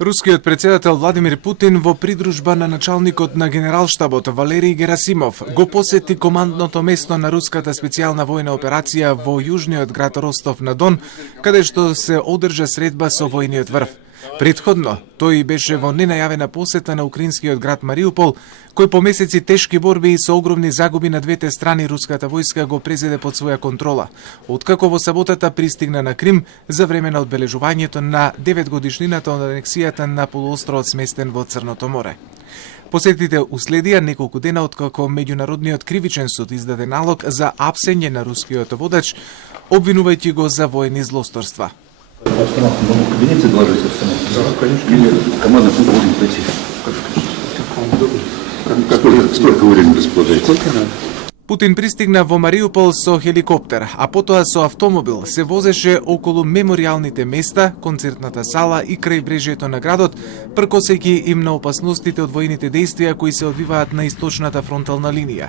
Рускиот председател Владимир Путин во придружба на началникот на генералштабот Валерий Герасимов го посети командното место на руската специјална војна операција во јужниот град Ростов на Дон, каде што се одржа средба со војниот врв. Претходно, тој беше во ненајавена посета на украинскиот град Мариупол, кој по месеци тешки борби и со огромни загуби на двете страни руската војска го презеде под своја контрола, откако во саботата пристигна на Крим за време на одбележувањето на 9-годишнината од анексијата на полуостровот сместен во Црното море. Посетите уследија неколку дена откако Меѓународниот кривичен суд издаде налог за апсење на рускиот водач, обвинувајќи го за војни злосторства. Обстановку могу в кабинете доложить обстановку? Да, конечно. Или команда суда может пройти? Сколько времени располагаете? Сколько надо? Путин пристигна во Мариупол со хеликоптер, а потоа со автомобил се возеше околу меморијалните места, концертната сала и крајбрежјето на градот, пркосејќи им на опасностите од војните дејствија кои се одвиваат на источната фронтална линија.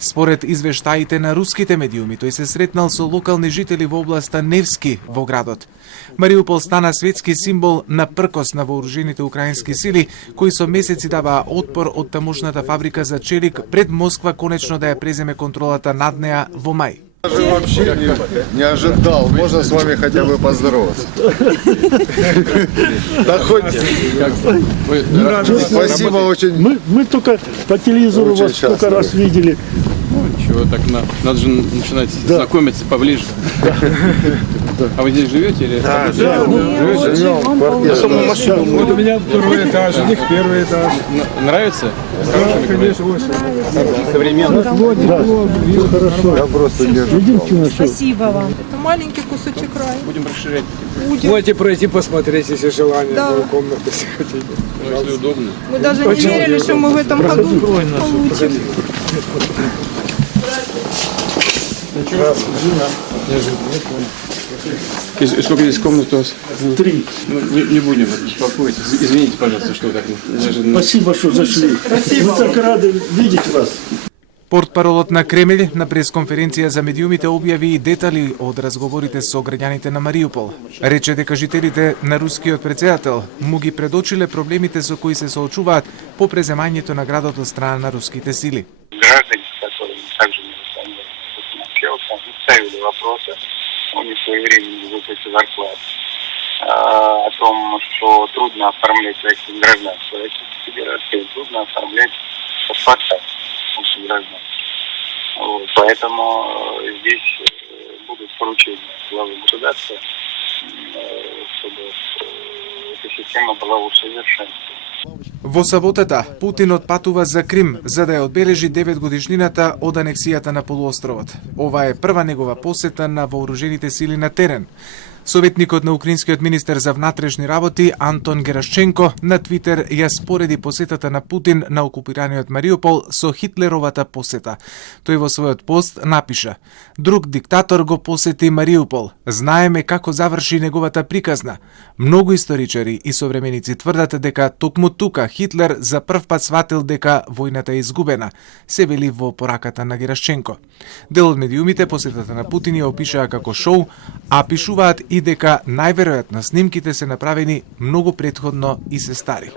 Според извештаите на руските медиуми, тој се сретнал со локални жители во областа Невски во градот. Мариупол стана светски символ на пркос на вооружените украински сили, кои со месеци даваа отпор од тамошната фабрика за челик пред Москва конечно да ја преземе контролата над неа во мај. Даже вообще не ожидал. Можно с вами хотя бы поздороваться? Да хоть. Спасибо очень. Мы только по телевизору вас сколько раз видели. Чего так надо же начинать знакомиться поближе. А вы здесь живете или? Да, живем. Вот у меня второй этаж, у них первый этаж. Нравится? Конечно, очень. Современно. Хорошо. Я просто держу. Спасибо вам. Это маленький кусочек рая. Будем расширять. Можете пройти посмотреть, если желание, Да. в комнату, если хотите. Если удобно. Мы даже не верили, что мы в этом году получим. И сколько здесь комнат у вас? 3. Не будем беспокоить. Извините, пожалуйста, что так неожиданно. Спасибо, что зашли. Мы так рады видеть вас. Портпаролот на Кремљ на пресконференција за медиумите објави и детали од разговорите со граѓаните на Мариупол. Рече дека жителите на рускиот председател му ги предочиле проблемите со кои се соочуваат по преземањето на градот од страна на руските сили. Граждане, которые также не выполняют, ставили вопросы о несвоевременной выплате зарплат, о том, что трудно оформлять гражданство Российской Федерации, трудно оформлять паспорта граждан. Вот, поэтому здесь будут поручения главы государства, чтобы эта система была усовершенствована. Во саботата, Путин отпатува за Крим за да ја одбележи 9-годишнината од анексијата на полуостровот. Ова е прва негова посета на вооружените сили на терен. Советникот на украинскиот министер за внатрешни работи Антон Герашченко на Твитер ја спореди посетата на Путин на окупираниот Мариупол со Хитлеровата посета. Тој во својот пост напиша: "Друг диктатор го посети Мариупол. Знаеме како заврши неговата приказна. Многу историчари и современици тврдат дека токму тука Хитлер за прв пат сватил дека војната е изгубена", се вели во пораката на Герашченко. Дел од медиумите посетата на Путин ја опишаа како шоу, а пишуваат и дека најверојатно снимките се направени многу претходно и се стари.